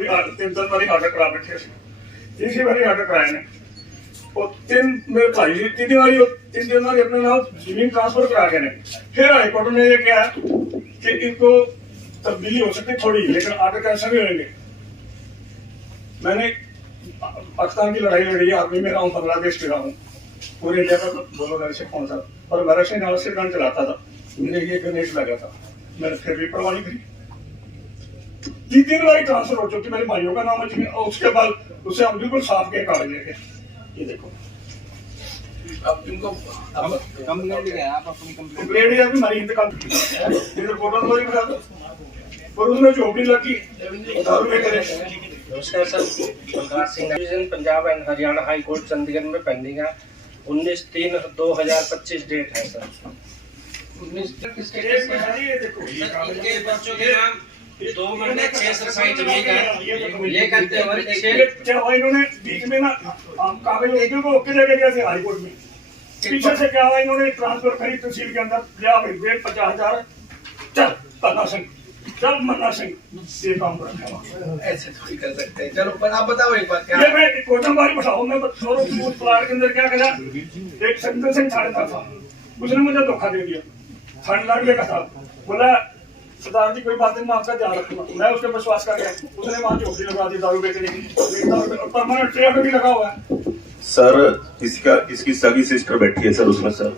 तीन बारी ऑर्डर करा बैठे, तीसरी बारी ऑर्डर कराए ने तीन मेरे भाई जी तीन दिन बारी अपने नाम जमीन ट्रांसफर करा गए ने। फिर हाईकोर्ट ने ये कहा कि इनको तब्दीली हो सकती थोड़ी, लेकिन ऑर्डर कैंसिल नहीं होंगे। मैंने पाकिस्तान की लड़ाई लड़ी, आर्मी में रहा हूँ, बांग्लादेश में रहा हूँ, पूरे इंडिया का दोनों घर से पहुंचा और मेरा से गन चलाता था, मेरे ये ग्रेनेड लगा था, मैंने फिर भी परवाह नहीं करी। तीन बारी ट्रांसफर हो चुकी, मेरे भाइयों का नाम है, और उसके बाद उसे हम बिल्कुल साफ के कागज लेके ये देखो। अब इनको कंप्लेंट क्या है? आप अपनी कंप्लेंट है कि हमारी इंतकाल इधर कोर्ट में बता दो, और उसमें झोपड़ी लगी दारू में करे। नमस्कार sir, Balkar Singh division Punjab and Haryana high court Chandigarh में पेंडिंग है। 19/3/2025 डेट है सर। 19 इनके बच्चों के नाम 2 महीने 6 सरसाई जमीन है, ये करते हुए इन्होंने बीच में ना कागज लेके को ओके लेके गए थे हाई कोर्ट में, पीछे से क्या हुआ, इन्होंने ट्रांसफर करी तहसील के अंदर, लिया भाई 50,000 चल पन्ना सिंह चल मन्ना सिंह, ये काम करा। ऐसे थोड़ी कर सकते हैं। चलो पर आप बताओ एक बात, क्या ये मैं कोटम बारी बताऊं, मैं छोरो उस प्लाट के अंदर क्या करा, एक संजय सिंह थानेदार था, उसने मुझे धोखा दे दिया, थानेदार ने कहा बोला सरदार जी कोई बात नहीं, मैं आपका ध्यान रखूंगा। मैं उसके विश्वास कर गया, उसने वहां झोपड़ी लगा दी दारू बेचने की, परमानेंट ट्रेड भी लगा हुआ है। सर इसकी सगी सिस्टर बैठी है सर उसमें सर,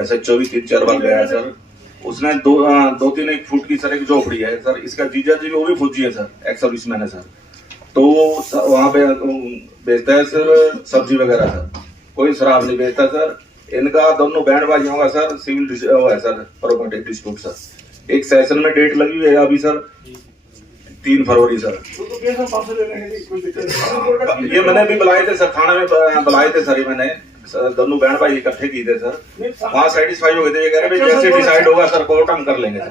ऐसा 24-3-4 बार गया है सर। उसने 2-3 1 फुट की सर एक झोपड़ी है सर, इसका जीजा जी वो भी फौजी है सर, एक्स सर्विसमैन है सर, तो वहाँ पे बेचता है सर सब्जी वगैरह सर, कोई शराब नहीं बेचता सर। इनका दोनों बैंड भाइयों का सर सिविल है सर, प्रॉपर्टी डिस्प्यूट सर। एक सेशन में डेट लगी हुई है अभी सर 3 फरवरी सर। ये मैंने भी बुलाए थे सर, थाने में बुलाए थे सर, ये मैंने दोनों बहन भाई इकट्ठे किए थे सर, वहाँ सेटिस्फाई हो गए थे, ये कह रहे जैसे डिसाइड होगा सर कोर्ट हम कर लेंगे सर।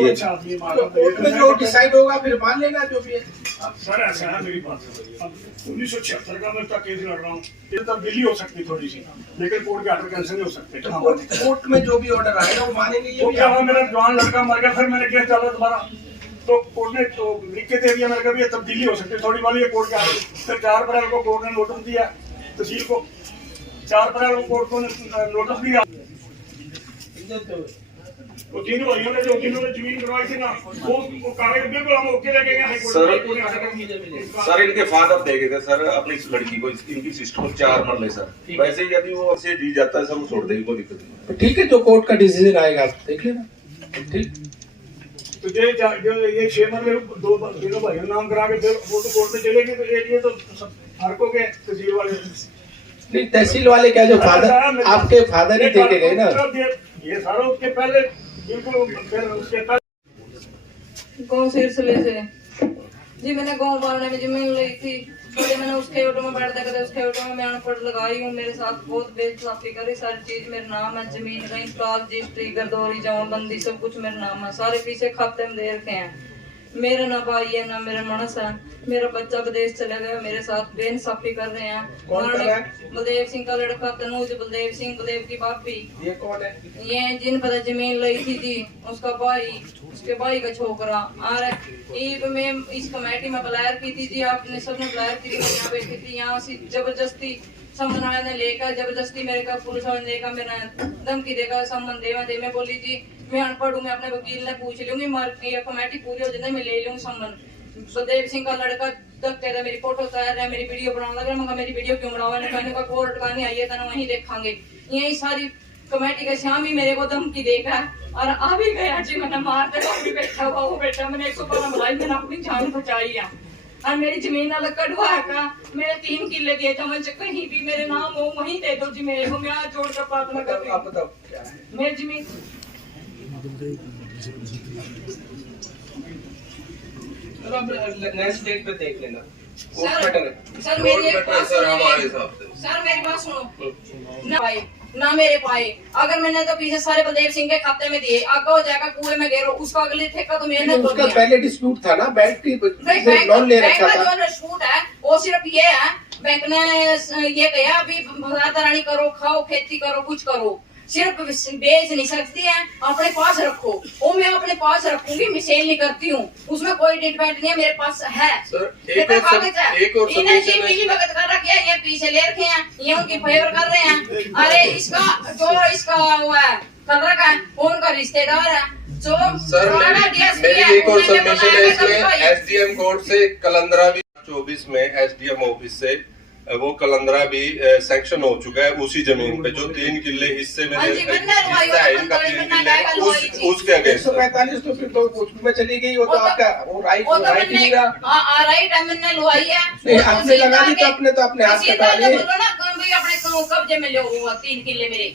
ये कोर्ट में जो डिसाइड होगा फिर मान लेना जो भी है सर। ऐसा है मेरी बात, 1976 का मैं केस लड़ रहा हूँ, ये तब्दीली हो सकती थोड़ी सी, लेकिन कोर्ट के ऑर्डर कैंसिल नहीं हो सकते। कोर्ट में जो भी ऑर्डर आएगा वो मानेंगे। वो क्या हुआ, मेरा जवान लड़का मर गया, फिर मैंने केस डाला दोबारा, तो कोर्ट ने तो लिख के दे दिया, मैंने कहा ये तब्दीली हो सकती है थोड़ी वाली, कोर्ट के ऑर्डर। फिर 4 अप्रैल को कोर्ट ने नोटिस दिया तहसील को, 4 अप्रैल को कोर्ट को नोटिस दिया। तो 3 भाइयों ने जो जिन्होंने जमीन करवाई थी ना, वो कागज बिल्कुल हम ओके लेके गए सर। इनके फादर दे गए थे सर अपनी लड़की को, इनकी सिस्टर को 4 मरले सर। वैसे यदि वो से जी जाता है सर वो छोड़ देगी, कोई दिक्कत नहीं। ठीक है, जो कोर्ट का डिसीजन आएगा आप देख लेना। ठीक, तो ये 6 मरले 2 भाइयों नाम करा के वो तो कोर्ट में चलेगी, तो ये तो हर को के तहसील वाले नहीं, तहसील वाले क्या जो फादर आपके फादर ही दे के गए ना, ये सारा उसके पहले उसके गाँव सिरसले से जी, मैंने गाँव बारने में जमीन ली थी, थोड़े मैंने उसके ऑटो में बैठ देखा, उसके ऑटो में मैं अनपढ़ लगाई हूँ, मेरे साथ बहुत बेइंसाफी करी, सारी चीज मेरे नाम है, जमीन रही कागज रजिस्ट्री गर्दौरी जमाबंदी सब कुछ मेरे नाम है, सारे पीछे खाते में दे रखे हैं। मेरा ना भाई है ना मेरा मनस है, मेरा बच्चा विदेश चला गया, मेरे साथ बेइंसाफी कर रहे हैं। कौन कर रहा है? बलदेव सिंह का लड़का तनुज बलदेव सिंह, बलदेव की भाभी। ये कौन है? ये जिन पर जमीन ली थी जी, उसका भाई, उसके भाई का छोकरा। और ईब में इस कमेटी में बुलायर की थी जी, आपने सबने बुलायर की थी, मैं यहाँ बैठी थी, यहाँ से जबरदस्ती संबंध ने लेकर जबरदस्ती मेरे का पुलिस वाले देखा, मेरा धमकी देगा संबंध दे। मैं बोली जी मैं अनपढ़ हूँ, मैं अपने वकील ने पूछ लूंगी, ये कमेटी पूरी हो जाए मैं ले लूंगी संबंध। बलदेव सिंह का लड़का तक कह रहा मेरी फोटो तैयार है, मेरी वीडियो बनाने लगा, मैं मेरी वीडियो क्यों बनावा, कहने का कोर्ट का नहीं आइए ना वहीं देखेंगे। यही सारी कमेटी का शाम ही मेरे को धमकी देगा और आ भी गया जी, मैंने मार दे भी बैठा हुआ वो बेटा, मैंने 112 बुलाई, मैंने अपनी जान बचाई है। और मेरी जमीन अलग कटवा का मेरे 3 किले दिए थे, मुझे कहीं भी मेरे नाम हो वहीं दे दो जी मेरे को, मैं जोड़ कर प्रार्थना करती हूँ। आप बताओ क्या है? मेरी जमीन नेक्स्ट डेट पे देख लेना। सर मेरी एक बात सुनो, सर मेरी बात सुनो ना भाई ना मेरे पाए, अगर मैंने तो पीछे सारे बलदेव सिंह के खाते में दिए, आगे हो जाएगा कुएं में गिरो, उसका अगले ठेका तो मैंने तो उसका पहले डिस्प्यूट था ना, बैंक की लोन ले रखा था। जो डिस्प्यूट है वो सिर्फ ये है, बैंक ने ये कहा अभी भरातरानी करो, खाओ खेती करो, कुछ करो, सिर्फ बेच नहीं सकती है, अपने पास रखो। वो मैं अपने पास रखूंगी, मैं सेल नहीं करती हूँ, उसमें कोई डिपेंड नहीं है, मेरे पास है। सर, एक और कागज है, इन्हें जी सबमिशन मिली भगत कर रखी है, ये पीछे ले रखे हैं, ये उनकी फेवर कर रहे हैं। अरे इसका वो है कर रखा है, वो उनका रिश्तेदार है जो सर पुराना DSP मेरी है, एक और उन्हें सबमिशन बताया है कि इसमें सबका एसडीएम कोर्ट से कलंदरा भी 24 में एसडीएम ऑफिस से वो कलंदरा भी सैंक्शन हो चुका है उसी जमीन पे जो 3 किले हिस्से में हाँ जी, बंदर हुआ, हिस्सा है इनका 3 किले उसके अगेंस्ट 145 तो फिर तो उसमें चली गई, वो तो आपका वो राइट वो तो राइट मैंने नहीं रहा। राइट है, मैंने लुहाई है। नहीं, आपने लगा दी तो अपने तो अपने हाथ कटा लिए। बोलो ना भाई अपने कब्जे में ले हुआ 3 किले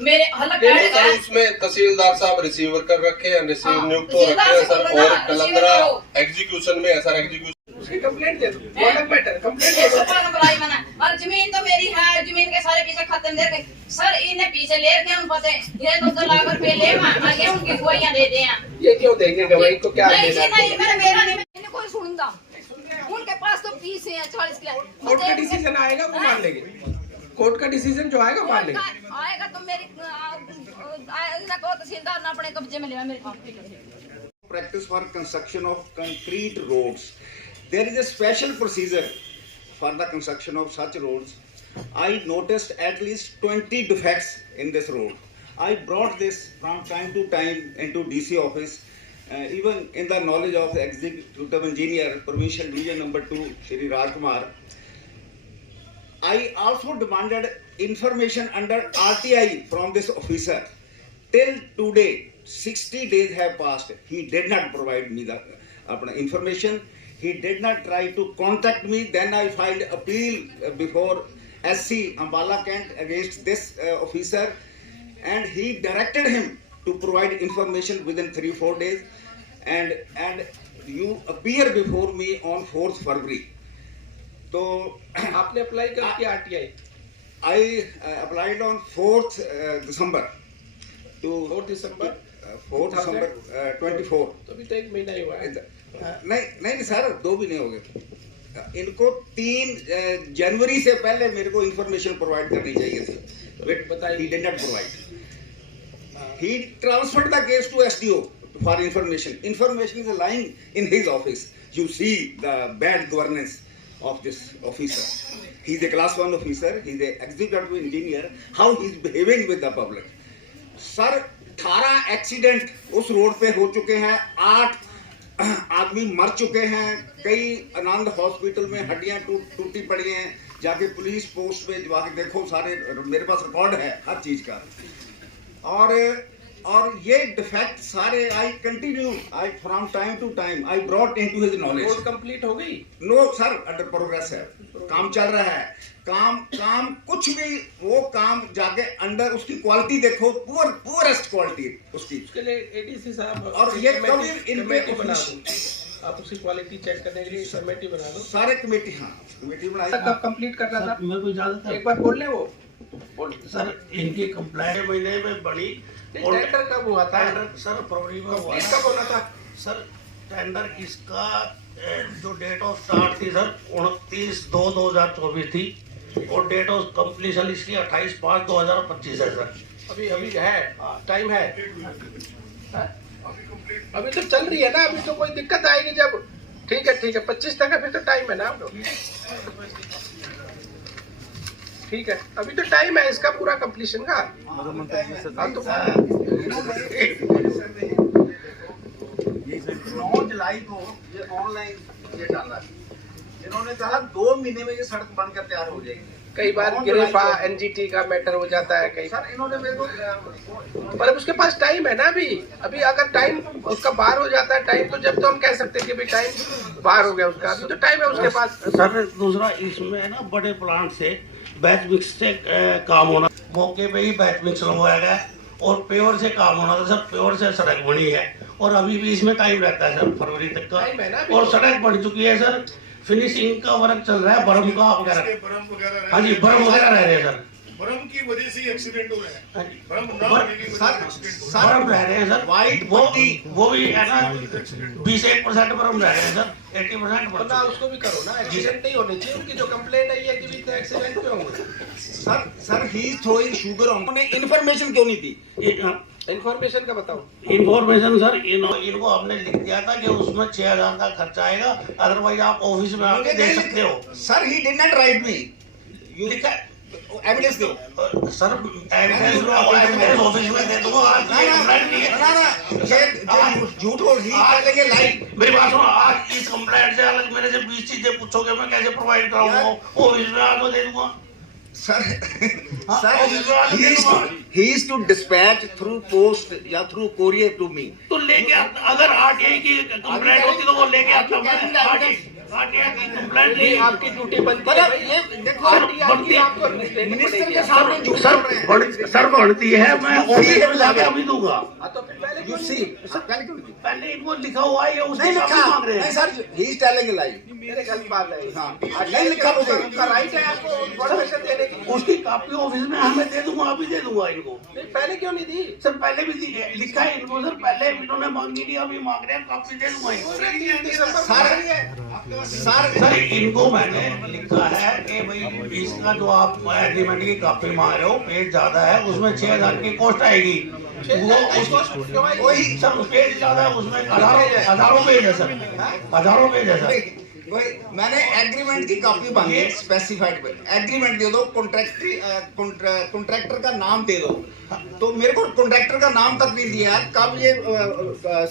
मेरे हलक नहीं, काट सर है। उसमें तहसीलदार साहब रिसीवर कर रखे हैं, रिसीव हाँ, नियुक्त हो रखे हैं सर, तहसीलदार और से कलंदरा रिसीवर करो। एग्जीक्यूशन में है सर, एग्जीक्यूशन उसकी कंप्लेंट दे दो, वो अलग मैटर, कंप्लेंट दे ये दो। सुपर में बुलाई मना और जमीन तो मेरी है, जमीन के सारे पीछे खत्म दे के सर इन्हें पीछे ले रखे हैं, उन पते ये 2 लाख रुपए ले आगे उनकी गोइयां दे दे हैं। ये क्यों देंगे गवाही को, क्या नहीं देना नहीं है? मेरा नहीं, मैंने कोई सुनता उनके पास तो फीस है 40 किलो। कोर्ट का डिसीजन आएगा वो मान लेंगे, कोर्ट का डिसीजन जो आएगा मान लेंगे। आएगा तो मेरी आएगा तो तहसीलदार ना अपने कब्जे में ले मेरे काम। Practice for construction of concrete roads. There is a special procedure for the construction of such roads. I noticed at least 20 defects in this road. I brought this from time to time into DC office, even in the knowledge of the executive engineer, provincial division number 2, Shri Rajkumar. I also demanded information under RTI from this officer. Till today, 60 days have passed. He did not provide me the information. He did not try to contact me. Then I filed appeal before SC Ambala Kent against this officer, and he directed him to provide information within 3-4 days. And you appear before me on 4th February. So आपने apply कर किया RTI? I applied on 4th December to 4 December 4th December 24. तो अभी तो 1 महीना ही हुआ है। नहीं सर, 2 भी नहीं हो गए। इनको 3 जनवरी से पहले मेरे को इंफॉर्मेशन प्रोवाइड करनी चाहिए थी, बताइए। he did not provide. He transferred the case to SDO for information. Information is lying in his office. You see the bad governance of this officer. He is a class 1 officer. He is a executive engineer. How he is behaving with the public. Sir 18 accident उस road पे हो चुके हैं, 8 आदमी मर चुके हैं, कई आनंद हॉस्पिटल में हड्डियां टूटी पड़ी हैं। जाके पुलिस पोस्ट पे जाके देखो, सारे मेरे पास रिकॉर्ड है हर चीज का। और ये डिफेक्ट सारे I continue, I from time to time I brought into his knowledge. Road complete हो गई? नो सर, अंडर प्रोग्रेस है, काम चल रहा है। काम कुछ भी, वो काम जाके अंडर उसकी क्वालिटी देखो, पुअरेस्ट क्वालिटी उसकी। उसके लिए एडीसी साहब और ये कभी कमेटी बना दो, आप उसकी क्वालिटी चेक करने के लिए कमेटी बना दो। सारे कमेटी, हाँ कमेटी बनाई। कब कंप्लीट करना था? मेरे को इजाजत है एक बार बोल ले वो बोल। सर, इनकी कंप्लेंट महीने में बड़ी और टेंडर कब हुआ था? टेंडर सर फरवरी में हुआ कब होना था? सर टेंडर इसका जो डेट ऑफ स्टार्ट थी सर 29/2/2024 थी, और डेट ऑफ कंप्लीशन इसकी 28/5/2025 है सर। अभी है, टाइम है, अभी तो चल रही है ना, अभी तो कोई दिक्कत आएगी जब। ठीक है 25 तक है, फिर तो टाइम है ना आप लोग। ठीक है, अभी तो टाइम है इसका पूरा कंप्लीशन का। हाँ तो 9 जुलाई को ये ऑनलाइन ये डाला, इन्होंने कहा 2 महीने में ये सड़क बनकर तैयार हो जाएगी। कई बार गिरेफा एनजीटी का मैटर हो जाता है कई। सर इन्होंने मेरे को पर अब उसके पास टाइम है ना, अभी अगर टाइम उसका बाहर हो जाता है टाइम, तो जब तो हम कह सकते हैं कि भाई टाइम बाहर हो गया उसका, अभी तो टाइम है उसके पास। सर दूसरा इसमें है ना, बड़े प्लांट से बैच मिक्स से काम होना, मौके पे ही बैच मिक्स लगवाया गया, और पेवर से काम होना था सर। पेवर से सड़क बनी है, और अभी भी इसमें टाइम रहता है सर, फरवरी तक टाइम है ना का। अभी और तो। सड़क बन चुकी है सर, फिनिशिंग का वर्क चल रहा है, बर्म का वगैरह। हाँ जी, बर्म वगैरह रह रहे हैं सर। भ्रम की वजह से एक्सीडेंट हो रहा है, भ्रम न बर- होने की वजह से सर एक्सीडेंट सर बर्म रह रहे हैं सर, White वो putty। वो भी है ना 20% बर्म रह रहे हैं सर, 80% तो ना उसको भी करो ना, एक्सीडेंट नहीं होने चाहिए। उनकी जो कंप्लेंट है ये कि भी एक्सीडेंट क्यों हुआ। Sir he is throwing sugar on. उन्होंने इन्फॉर्मेशन क्यों नहीं दी? इन्फॉर्मेशन का बताओ। इन्फॉर्मेशन सर इनको हमने लिख दिया था कि उसमें 6,000 का खर्चा आएगा, अदरवाइज आप ऑफिस में आके दे सकते हो। Sir he did not right me. You लिखा एविडेंस दो। सर एविडेंस ऑफिस में दे दूंगा, आज ना ये कंप्लेंट नहीं है। ये झूठ हो रही है लाइक। मेरी बात सुनो, आज इस कंप्लेंट से अलग मेरे से 20 चीजें पूछोगे, मैं कैसे प्रोवाइड कराऊंगा? ऑफिस में आके दे दूंगा। सर हाँ, सर ऑफिस में आके दे दूंगा। he is to dispatch through post या through courier to me। तो लेके अगर आरटीआई की कंप्लेंट होती तो वो लेके आता। आरटीआई की कंप्लेंट ये नहीं आपकी ड्यूटी बनती है मतलब भाई। ये देखो आरटीआई की आपको देनी मिनिस्टर पड़ेगी। के सामने झूठ सर बोल रहे हैं। सर बढ़ती है, मैं ऑफिस में जाके अभी दूंगा। हाँ, तो फिर पहले You क्यों see, नहीं? सर पहले क्यों नहीं? पहले इनको लिखा हुआ है, ये उसकी नहीं कॉपी लिखा मांग रहे नहीं हैं। Sir he is telling a lie। मेरे गलत बात है। हाँ नहीं नहीं लिखा मुझे। उनका राइट है आपको इन्फॉर्मेशन देने की। उसकी कॉपी ऑफिस में हमें दे दूंगा, अभी दे दूंगा इनको। नहीं, पहले क्यों नहीं दी? सर पहले भी लिखा है इनको, सर पहले इन्होंने मांगी नहीं, अभी मांग रहे हैं, कॉपी दे दूंगा इनको। 3 दिसंबर को सर आई है। सर इनको मैंने लिखा है कि भाई इसका जो आप एग्रीमेंट की कॉपी मांग रहे हो, पेज ज्यादा है, उसमें 6,000 की कॉस्ट आएगी। वो वही सर पेज ज्यादा है, उसमें हजारों पेज है सर, हजारों पेज है सर। वही मैंने एग्रीमेंट की कॉपी मांगी स्पेसिफाइड पे। एग्रीमेंट दे दो, कॉन्ट्रैक्टर का नाम दे दो। तो मेरे को कॉन्ट्रैक्टर का नाम तक नहीं दिया। कब ये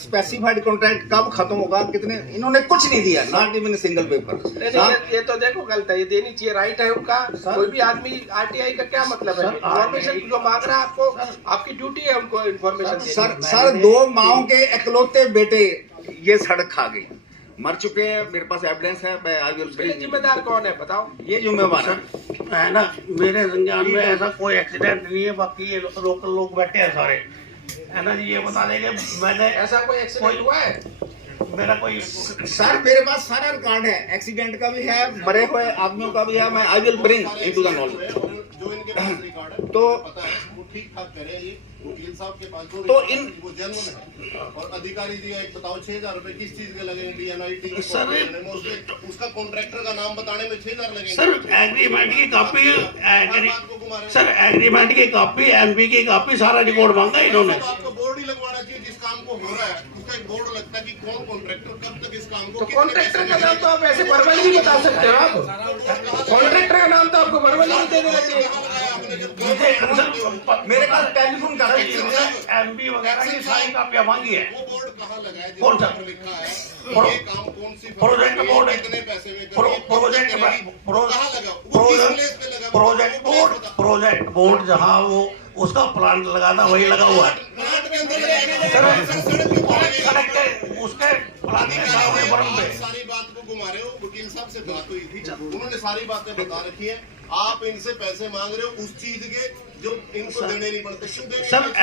स्पेसिफाइड कॉन्ट्रैक्ट कब खत्म होगा, कितने, इन्होंने कुछ नहीं दिया, नॉट इवन सिंगल पेपर। ये तो देखो गलत है, ये देनी चाहिए, राइट है उनका। कोई भी आदमी आरटीआई का क्या मतलब है? इन्फॉर्मेशन जो मांग रहा है आपको, आपकी ड्यूटी है उनको इन्फॉर्मेशन देनी। सर 2 माओ के इकलौते बेटे ये सड़क खा गई, मर चुके हैं। मेरे पास एविडेंस है। मैं आई विल इसके लिए जिम्मेदार कौन है बताओ? ये जिम्मेवार है। है ना, मेरे संज्ञान में ऐसा कोई एक्सीडेंट नहीं है, बाकी ये लोकल लोग बैठे हैं सारे, है ना जी। ये बता देंगे मैंने ऐसा कोई एक्सीडेंट हुआ है? मेरा कोई सर मेरे पास सारा रिकॉर्ड है, एक्सीडेंट का भी है, मरे हुए आदमियों का भी है। मैं I will bring into the knowledge. जो इनके पास रिकॉर्ड है तो पता है वो ठीक ठाक करे। ये वकील साहब के पास जो तो रिकॉर्ड है, इन- वो जेन्युइन है। और अधिकारी जी एक बताओ 6,000 रुपए किस चीज के लगेंगे? DNIT सर, उसका कॉन्ट्रैक्टर का नाम बताने में 6,000 लगेंगे। सर एग्रीमेंट की कॉपी बात को घुमा रहे हो। सर एग्रीमेंट की कॉपी, एमपी की कॉपी, सारा रिकॉर्ड मांगा इन्होंने। तो आपको बोर्ड ही लगवाना चाहिए जिस काम को हो रहा है, उसका एक बोर्ड लगता है कि कौन कॉन्ट्रैक्टर कब तक इस काम को तो कितने कॉन्ट्रैक्टर पैसे का नाम तो आप ऐसे वर्बली नहीं बता सकते हो। आप कॉन्ट्रैक्टर का नाम तो आपको वर्बली नहीं दे देना चाहिए। मेरे पास टेलीफोन का एमपी वगैरह की सारी कॉपियां मांगी है। वो बोर्ड कहाँ लगा है कौन सा? जिस पर लिखा है प्रो- ये काम कौन सी प्रोजेक्ट बोर्ड है। कितने पैसे में प्रो- करेगी, प्रोजेक्ट कब करेगी, प्रो- कहाँ लगा वो किस प्लेस पे लगा प्रोजेक्ट बोर्ड, प्रोजेक्ट बोर्ड जहाँ वो उसका प्लांट लगा था वही लगा हुआ है। प्लांट के अंदर लगाएगा सर, सड़क के ऊपर सड़क के उसके प्लांट के सामने बर्म पे। आप सारी बात को घुमा रहे हो। वकील साहब से बात हुई थी, उन्होंने सारी बातें बता रखी है। आप इनसे पैसे मांग रहे हो उस चीज के जो इनको देने नहीं पड़ते। क्यों देने सर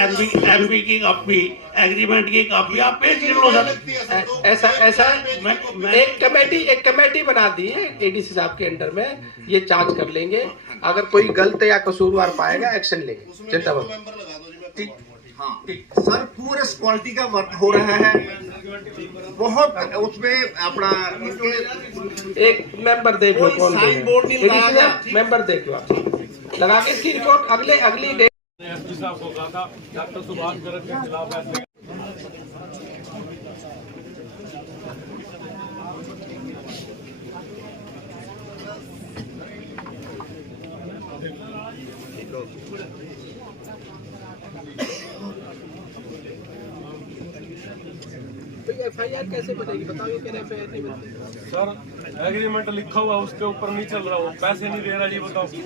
एमपी की कॉपी, एग्रीमेंट की कॉपी आप पेश कर लो सर। ऐसा मैं एक कमेटी बना दी है एडीसी साहब के अंडर में। ये जांच कर लेंगे, अगर कोई गलत या कसूरवार पाएगा एक्शन लेंगे। चिंता मत। मेंबर लगा दो जी, मैं ठीक हाँ सर पूरे क्वालिटी का वर्क हो रहा है बहुत। उसमें अपना इनके एक मेंबर देख लो कोई कौन साइन बोर्ड नहीं लगाया गया। मेंबर देख लो आप, लगा के इसकी रिपोर्ट अगली डेट एसपी साहब को कहा था डॉक्टर सुभाष गर्ग के खिलाफ ऐसे FIR कैसे बनेगी बताओ? ये कह रहे FIR नहीं बनती। सर एग्रीमेंट लिखा हुआ उसके ऊपर नहीं चल रहा, वो पैसे नहीं दे रहा जी। बताओ 3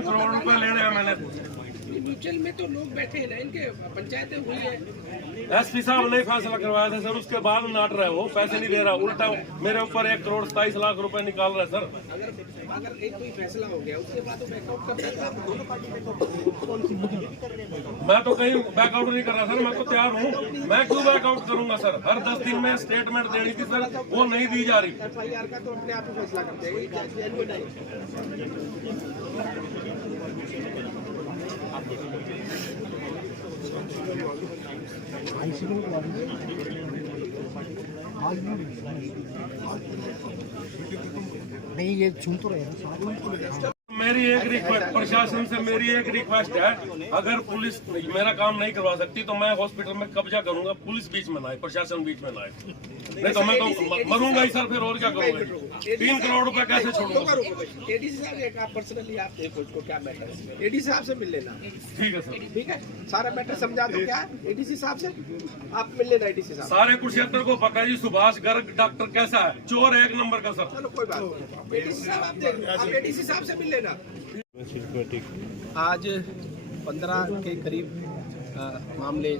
करोड़ रुपए ले रहे हैं मैंने। म्यूचुअल में तो लोग बैठे हैं ना, इनके पंचायतें हुई है। एसपी साहब ने फैसला करवाया था सर, उसके बाद नाट रहे हो, पैसे नहीं दे रहा, उल्टा मेरे ऊपर 1,27,00,000 रुपए निकाल रहे सर। अगर एक कोई फैसला हो गया उसके बाद तो बैकआउट कर सकते हैं, दोनों पार्टी मैं तो कहीं बैकआउट नहीं कर रहा सर, मैं तो तैयार हूँ, मैं क्यों बैकआउट करूंगा सर? हर 10 दिन में स्टेटमेंट देनी थी सर, वो नहीं दी जा रही। FIR का तो अपने आप ही फैसला करते हैं, नहीं ये सुन तो रहे मेरी एक रिक्वेस्ट प्रशासन से, मेरी एक रिक्वेस्ट है, अगर पुलिस मेरा काम नहीं करवा सकती तो मैं हॉस्पिटल में कब्जा करूंगा, पुलिस बीच में ना आए, प्रशासन बीच में ना आए, नहीं तो मैं तो मरूंगा ही सर, फिर और क्या करूंगा? 3 करोड़ रुपए कैसे छोड़ूंगा? एडीसी साहब एक आप पर्सनली आप देखो इसको क्या मैटर है, एडीसी साहब से मिल लेना। ठीक है सर, ठीक है, सारा मैटर समझा दो क्या है एडीसी साहब से, आप मिल लेना एडीसी साहब। सारे कुरुक्षेत्र को पता है जी, सुभाष गर्ग डॉक्टर कैसा है, चोर है 1 नंबर का सर। चलो कोई बात नहीं, एडीसी साहब आप देख, आप एडीसी साहब से मिल लेना। आज 15 के करीब मामले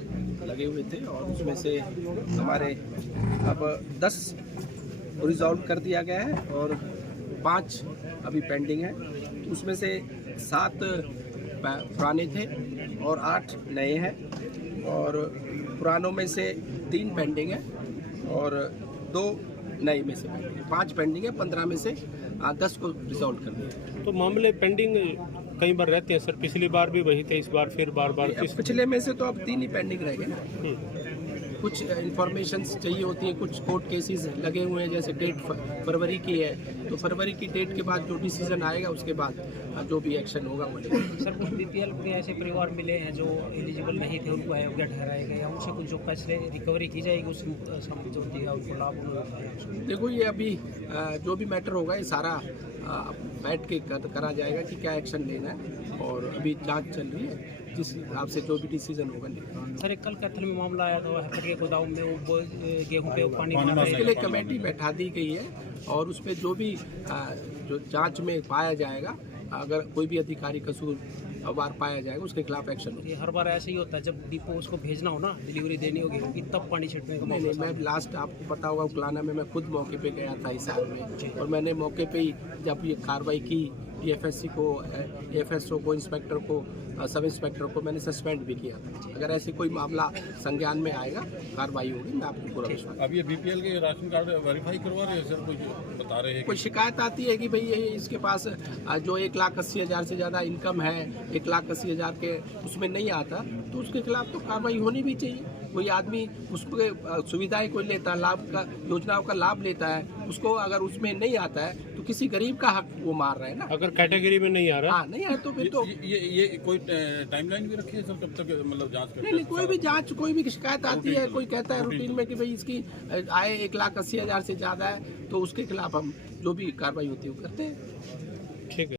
लगे हुए थे और उसमें से हमारे अब 10 रिजॉल्व कर दिया गया है और 5 अभी पेंडिंग है। उसमें से 7 पुराने थे और 8 नए हैं और पुरानों में से 3 पेंडिंग है और 2 नए में से पेंडिंग है। 5 पेंडिंग है, 15 में से 10 को रिजॉल्व कर दिया। तो मामले पेंडिंग कई बार रहते हैं सर, पिछली बार भी वही थे, इस बार फिर बार पिछले में से तो अब 3 ही पेंडिंग रह गए ना। कुछ इंफॉर्मेशन चाहिए होती है, कुछ कोर्ट केसेस लगे हुए हैं, जैसे डेट फरवरी की है तो फरवरी की डेट के बाद जो डिसीजन आएगा उसके बाद जो भी एक्शन होगा वो लेगा। सर कुछ बीपीएल के ऐसे परिवार मिले हैं जो एलिजिबल नहीं थे, उनको अयोग्य ठहराए गए, या उनसे कुछ जो पैसे रिकवरी की जाएगी उस जो दिया उनको लाभ होता है? देखो ये अभी जो भी मैटर होगा ये सारा बैठ के करा जाएगा कि क्या एक्शन लेना है और अभी जांच चल रही है, जिस हिसाब से जो भी डिसीजन होगा लेगा। सर एक कल कैथल में मामला आया था, हैफर के गोदाम में वो गेहूं पे पानी उसके लिए कमेटी बैठा दी गई है और उस पर जो भी जो जांच में पाया जाएगा, अगर कोई भी अधिकारी कसूरवार पाया जाएगा उसके खिलाफ एक्शन होगा। ये हर बार ऐसे ही होता है, जब डिपो उसको भेजना हो ना, डिलीवरी देनी होगी कि तब पानी छिड़कने का नहीं, मैं लास्ट आपको पता होगा उकलाना में मैं खुद मौके पे गया था इस साल में और मैंने मौके पे ही जब ये कार्रवाई की DFSC को, AFSO को, इंस्पेक्टर को, सब इंस्पेक्टर को मैंने सस्पेंड भी किया था। अगर ऐसे कोई मामला संज्ञान में आएगा कार्रवाई होगी, मैं आपको पूरा विश्वास। अब ये बीपीएल के राशन कार्ड वेरीफाई करवा रहे हैं सर, कुछ बता रहे हैं? कोई शिकायत आती है कि भाई ये इसके पास जो 1,80,000 से ज़्यादा इनकम है, 1,80,000 के उसमें नहीं आता तो उसके खिलाफ तो कार्रवाई होनी भी चाहिए। कोई आदमी उसको सुविधाएं कोई लेता है, लाभ का योजनाओं का लाभ लेता है, उसको अगर उसमें नहीं आता है तो किसी गरीब का हक वो मार रहा है ना। अगर कैटेगरी में नहीं आ रहा, हाँ नहीं है तो फिर तो ये कोई टाइमलाइन भी रखी है सर, कब तक मतलब जांच? नहीं, कोई भी जांच, कोई भी शिकायत आती है, कोई कहता है रूटीन में कि भाई इसकी आय 1,80,000 से ज़्यादा है तो उसके खिलाफ हम जो भी कार्रवाई होती है वो करते हैं।